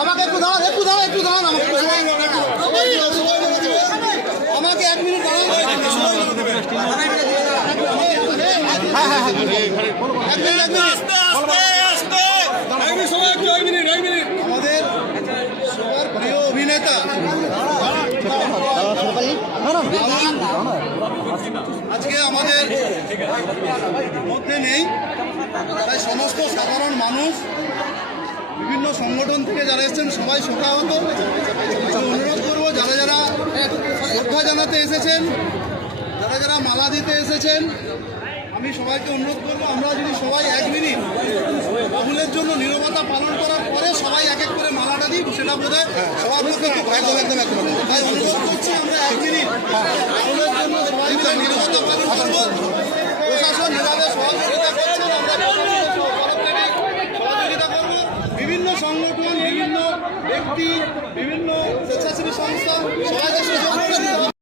আমাকে একটু দাঁড়ান, একটু দাঁড়ান, একটু দাঁড়ান, আমাকে 1 মিনিট দাঁড়ান। আমাদের সবার প্রিয় অভিনেতা আজকে আমাদের মধ্যে নেই, তাই সমস্ত সাধারণ মানুষ বিভিন্ন সংগঠন থেকে যারা এসেছেন সবাই শোকাহত। অনুরোধ করবো যারা যারা শ্রদ্ধা জানাতে এসেছেন, যারা যারা মালা দিতে এসেছেন, আমি সবাইকে অনুরোধ করবো আমরা যদি সবাই 1 মিনিট রাহুলের জন্য নীরবতা পালন করার পরে সবাই এক এক করে মালাটা দিই, সেটা বোধ হয় সবার পক্ষে একদম। তাই অনুরোধ করছি আমরা 1 মিনিট রাহুলের জন্য সবাই মিলে নীরবতা পালন করবো। প্রশাসন যেভাবে সহযোগিতা করছেন আমরা সহযোগিতা করবো। বিভিন্ন সংগঠন, বিভিন্ন ব্যক্তি, বিভিন্ন স্বেচ্ছাসেবী সংস্থা সবাইকে